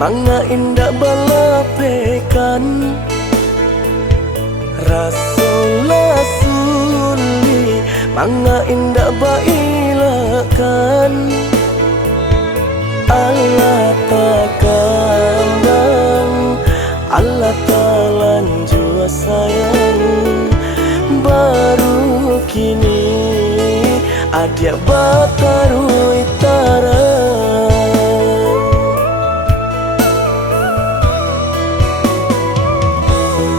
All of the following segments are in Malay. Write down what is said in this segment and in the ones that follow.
manga indah balapekan Rasulullah suli manga indah bailakan Allah takambang Allah talanjua sayang baru kini adia bataru itara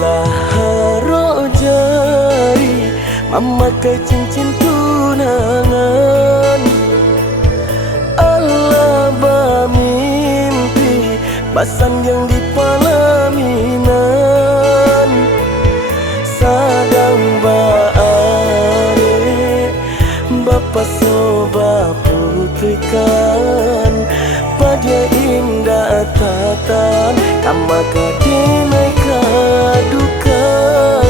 laharo jari memakai cincin tunangan Allah bermimpi basan yang di palaminan sadang baare bapa soba putrikan pada indah tatan kama kadinai kadukan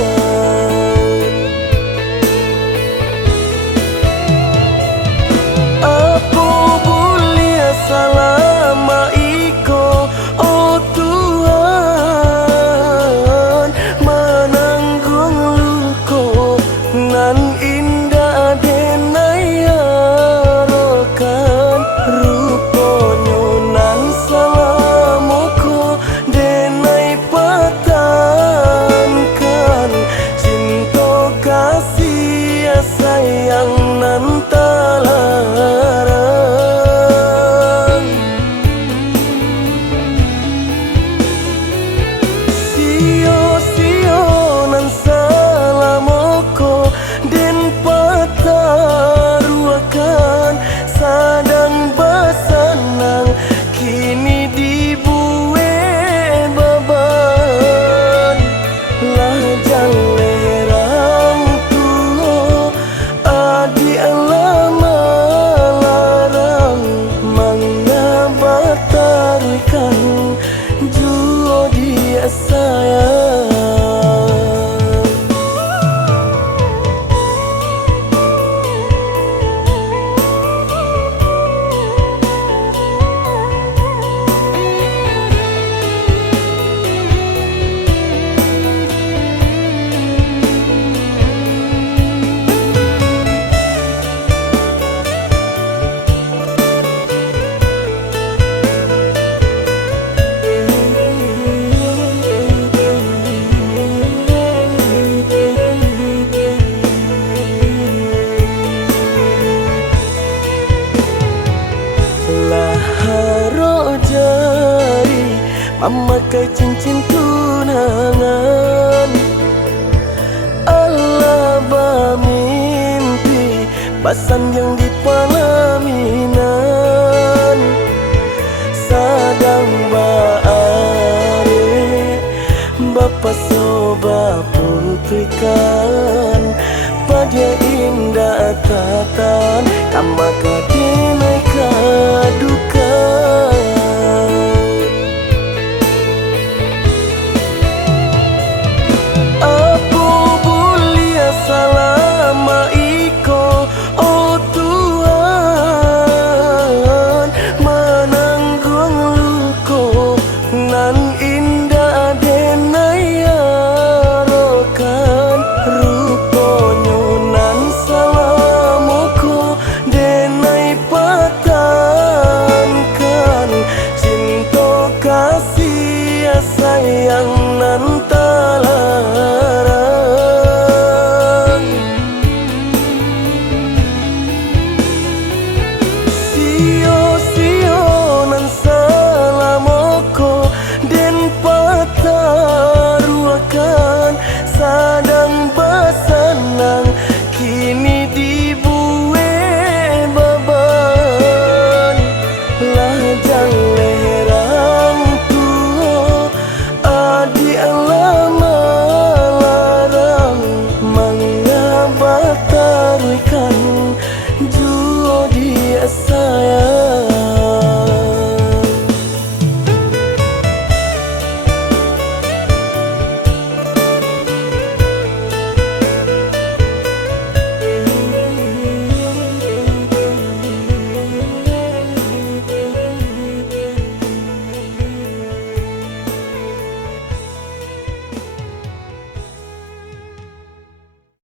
aku boleh salama iko oh Tuhan menanggung luko nan indah denai harokan ruponyo nan salamoko denai patankan cinta kasih sayang nan talarang sio-sio nan salamoko den pataruakan sadang basanang kini dibuwe baban lah lerang tuho adi alama larang mengabatarukan juo dia sayang laharo jari memakai cincin tunangan Allah bermimpi basan yang di palaminan sadang baare bapa soba putrikan pada indah tatan kama kadin